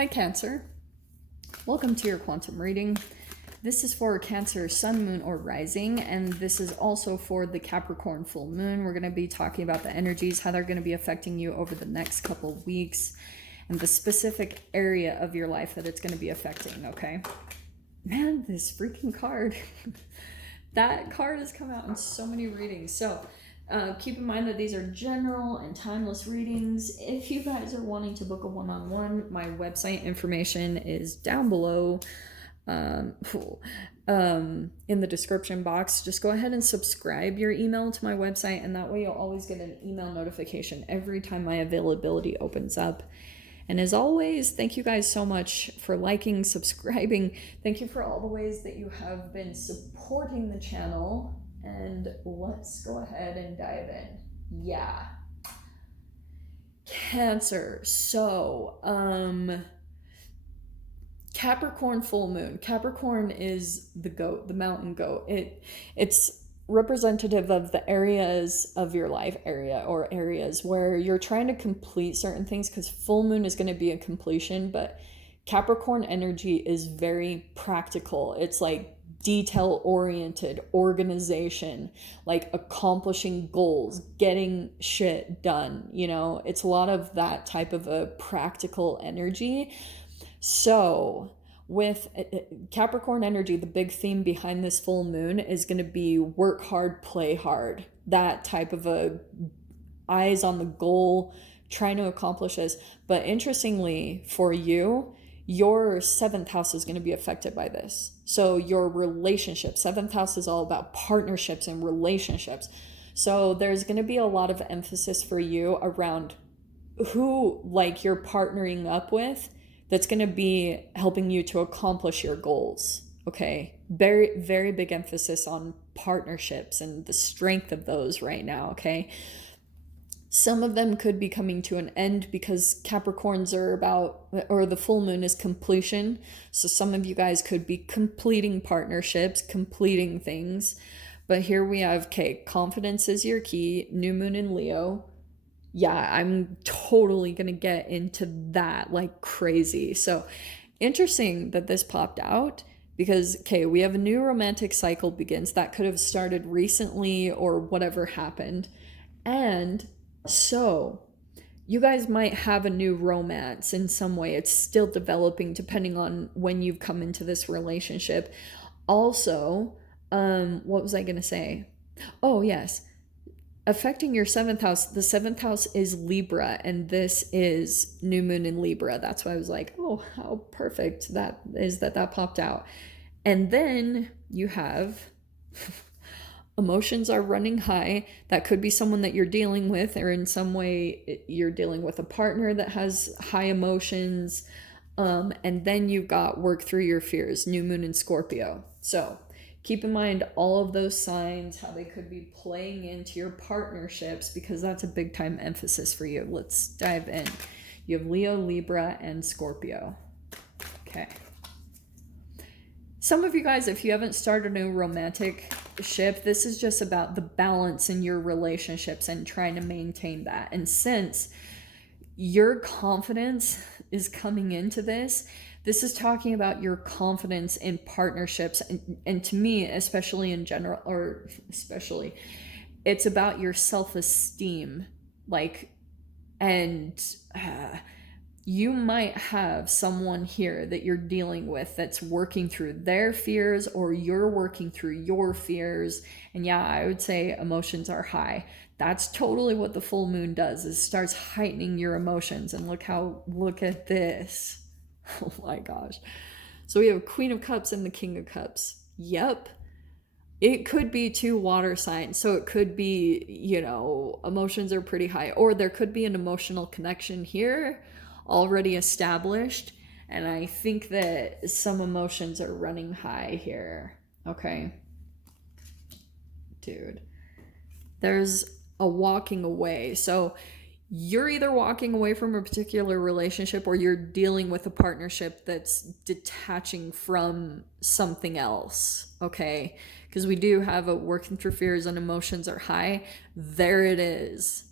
Hi Cancer, welcome to your quantum reading. This is for Cancer, Sun, Moon, or Rising, and this is also for the Capricorn full moon. We're going to be talking about the energies, how they're going to be affecting you over the next couple of weeks, and the specific area of your life that it's going to be affecting, okay? Man, this freaking card. That card has come out in so many readings. So keep in mind that these are general and timeless readings. If you guys are wanting to book a one-on-one, my website information is down below in the description box. Just go ahead and subscribe your email to my website, and that way you'll always get an email notification every time my availability opens up. And as always, thank you guys so much for liking, subscribing. Thank you for all the ways that you have been supporting the channel. And let's go ahead and dive in. Yeah. Cancer. So, Capricorn full moon. Capricorn is the goat, the mountain goat. It's representative of the areas of your life or areas where you're trying to complete certain things, because full moon is going to be a completion, but Capricorn energy is very practical. It's like detail oriented, organization, like accomplishing goals, getting shit done, you know? It's a lot of that type of a practical energy. So with Capricorn energy, the big theme behind this full moon is going to be work hard, play hard. That type of a eyes on the goal, trying to accomplish this. But interestingly for you, your seventh house is going to be affected by this. So your relationship, seventh house is all about partnerships and relationships. So there's going to be a lot of emphasis for you around who like you're partnering up with, that's going to be helping you to accomplish your goals, okay? Very, very big emphasis on partnerships and the strength of those right now, okay? Some of them could be coming to an end because Capricorns are about, or the full moon is completion. So some of you guys could be completing partnerships, completing things. But here we have, okay, confidence is your key, new moon in Leo. Yeah, I'm totally gonna get into that like crazy. So interesting that this popped out, because okay, we have a new romantic cycle begins. That could have started recently or whatever happened. And so you guys might have a new romance in some way. It's still developing depending on when you've come into this relationship. Also, what was I gonna say? Oh yes, affecting your seventh house. The seventh house is Libra, and this is new moon in Libra. That's why I was like, oh, how perfect that is that popped out. And then you have emotions are running high. That could be someone that you're dealing with, or in some way you're dealing with a partner that has high emotions. And then you've got work through your fears, new moon in Scorpio. So keep in mind all of those signs, how they could be playing into your partnerships, because that's a big time emphasis for you. Let's dive in. You have Leo, Libra, and Scorpio. Okay. Some of you guys, if you haven't started a new romantic ship, this is just about the balance in your relationships and trying to maintain that. And since your confidence is coming into this, this is talking about your confidence in partnerships. And to me, especially in general, or especially, it's about your self-esteem. Like, and you might have someone here that you're dealing with that's working through their fears, or you're working through your fears. And yeah, I would say emotions are high. That's totally what the full moon does, is starts heightening your emotions. And look at this. Oh my gosh. So we have Queen of Cups and the King of Cups. Yep. It could be two water signs. So it could be, you know, emotions are pretty high. Or there could be an emotional connection here already established. And I think that some emotions are running high here. Okay. Dude. There's a walking away. So you're either walking away from a particular relationship, or you're dealing with a partnership that's detaching from something else, okay? Because we do have a working through fears and emotions are high. There it is.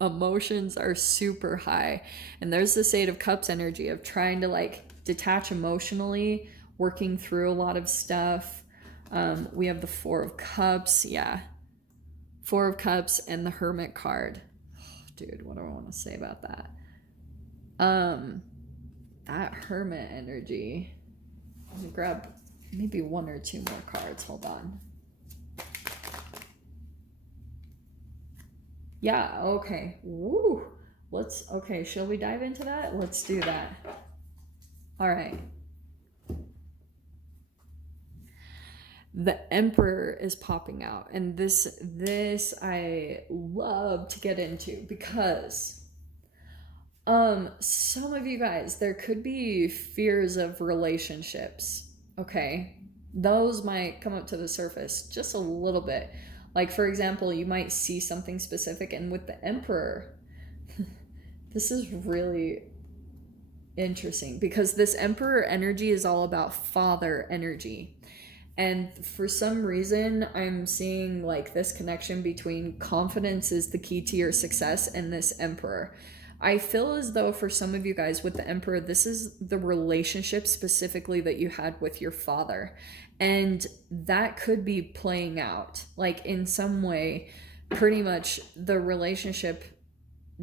emotions are super high. And there's this Eight of Cups energy of trying to like detach emotionally, working through a lot of stuff. We have the Four of Cups. Yeah. Four of Cups and the Hermit card. Oh, dude, what do I want to say about that? That Hermit energy. Let me grab maybe one or two more cards. Hold on. Yeah, okay. Woo. Okay, shall we dive into that? Let's do that. All right. The Emperor is popping out, and this I love to get into because some of you guys, there could be fears of relationships, okay? Those might come up to the surface just a little bit. Like, for example, you might see something specific, and with the Emperor, this is really interesting because this Emperor energy is all about father energy. And for some reason, I'm seeing like this connection between confidence is the key to your success and this Emperor. I feel as though for some of you guys with the Emperor, this is the relationship specifically that you had with your father. And that could be playing out like in some way. Pretty much the relationship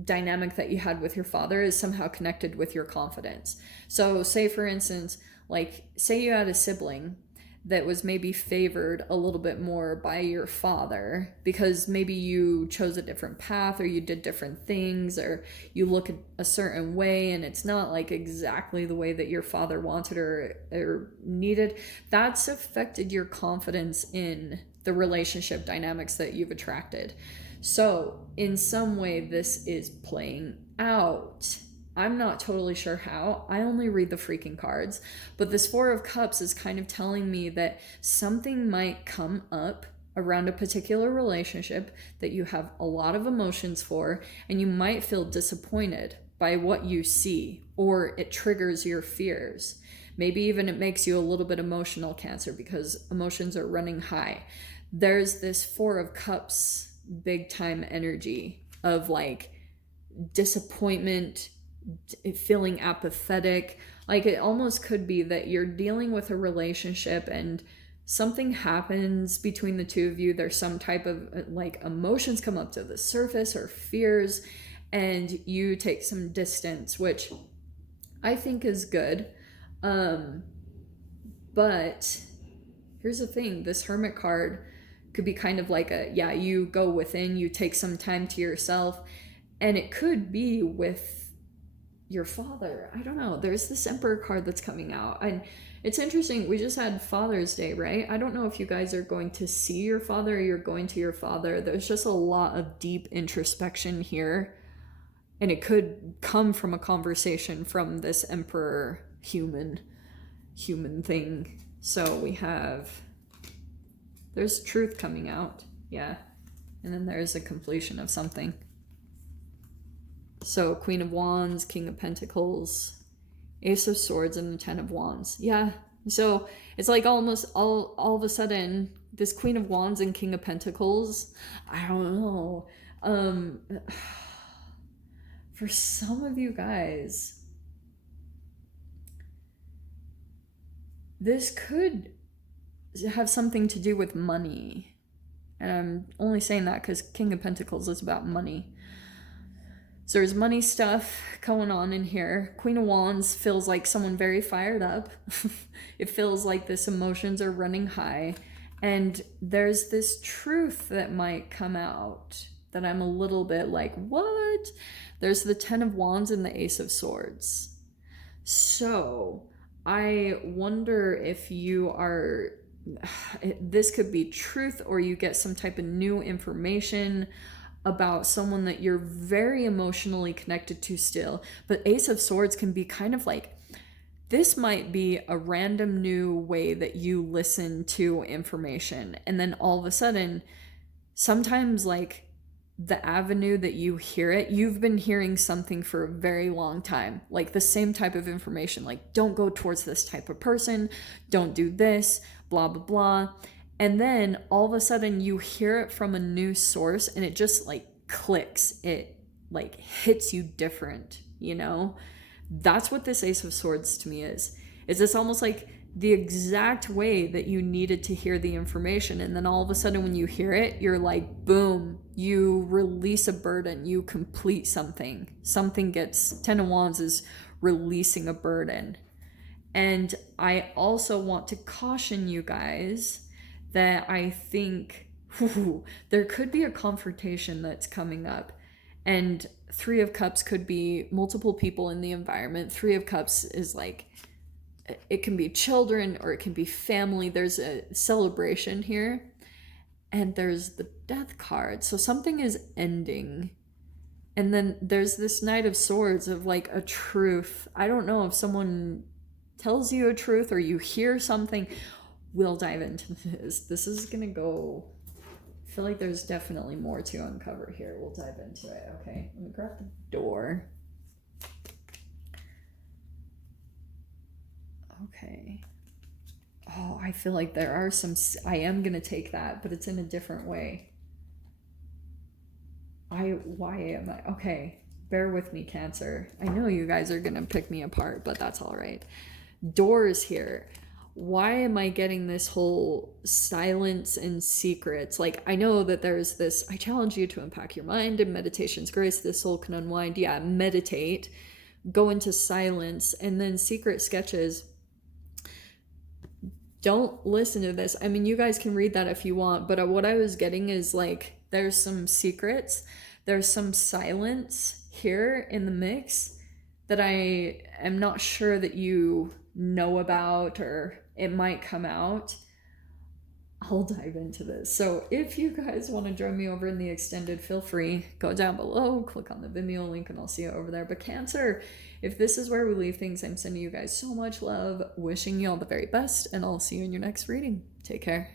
dynamic that you had with your father is somehow connected with your confidence. So say for instance, like say you had a sibling that was maybe favored a little bit more by your father because maybe you chose a different path or you did different things or you look a certain way and it's not like exactly the way that your father wanted or needed. That's affected your confidence in the relationship dynamics that you've attracted. So in some way this is playing out. I'm not totally sure how. I only read the freaking cards. But this Four of Cups is kind of telling me that something might come up around a particular relationship that you have a lot of emotions for, and you might feel disappointed by what you see, or it triggers your fears. Maybe even it makes you a little bit emotional Cancer because emotions are running high. There's this Four of Cups big time energy of like disappointment, feeling apathetic. Like it almost could be that you're dealing with a relationship and something happens between the two of you. There's some type of like emotions come up to the surface or fears, and you take some distance, which I think is good. But here's the thing, this Hermit card could be kind of like you go within, you take some time to yourself, and it could be with your father. I don't know. There's this Emperor card that's coming out. And it's interesting. We just had Father's Day, right? I don't know if you guys are going to see your father or you're going to your father. There's just a lot of deep introspection here. And it could come from a conversation from this Emperor human thing. So there's truth coming out. Yeah. And then there's a completion of something. So Queen of Wands, King of Pentacles, Ace of Swords, and the Ten of Wands. Yeah. So it's like almost all of a sudden, this Queen of Wands and King of Pentacles, I don't know. For some of you guys, this could have something to do with money. And I'm only saying that because King of Pentacles is about money. So there's money stuff going on in here. Queen of Wands feels like someone very fired up. It feels like this emotions are running high. And there's this truth that might come out that I'm a little bit like, what? There's the Ten of Wands and the Ace of Swords. So I wonder if this could be truth, or you get some type of new information about someone that you're very emotionally connected to still. But Ace of Swords can be kind of like, this might be a random new way that you listen to information. And then all of a sudden, sometimes like the avenue that you hear it, you've been hearing something for a very long time. Like the same type of information, like don't go towards this type of person, don't do this, blah, blah, blah. And then all of a sudden you hear it from a new source and it just like clicks. It like hits you different, you know? That's what this Ace of Swords to me is. Is this almost like the exact way that you needed to hear the information, and then all of a sudden when you hear it, you're like, boom, you release a burden, you complete something. Something gets, Ten of Wands is releasing a burden. And I also want to caution you guys that I think there could be a confrontation that's coming up. And Three of Cups could be multiple people in the environment. Three of Cups is like, it can be children or it can be family. There's a celebration here. And there's the Death card. So something is ending. And then there's this Knight of Swords of like a truth. I don't know if someone tells you a truth or you hear something. We'll dive into this. This is going to go... I feel like there's definitely more to uncover here. We'll dive into it. Okay, let me grab the door. Okay. Oh, I feel like there are some... I am going to take that, but it's in a different way. Why am I... Okay, bear with me, Cancer. I know you guys are going to pick me apart, but that's all right. Doors here. Why am I getting this whole silence and secrets? Like, I know that there's this... I challenge you to unpack your mind, and meditation's grace. This soul can unwind. Yeah, meditate. Go into silence. And then secret sketches... Don't listen to this. I mean, you guys can read that if you want, but what I was getting is like, there's some secrets, there's some silence here in the mix that I am not sure that you know about, or it might come out. I'll dive into this. So if you guys want to join me over in the extended, feel free, go down below, click on the Vimeo link, and I'll see you over there. But Cancer, if this is where we leave things, I'm sending you guys so much love, wishing you all the very best, and I'll see you in your next reading. Take care.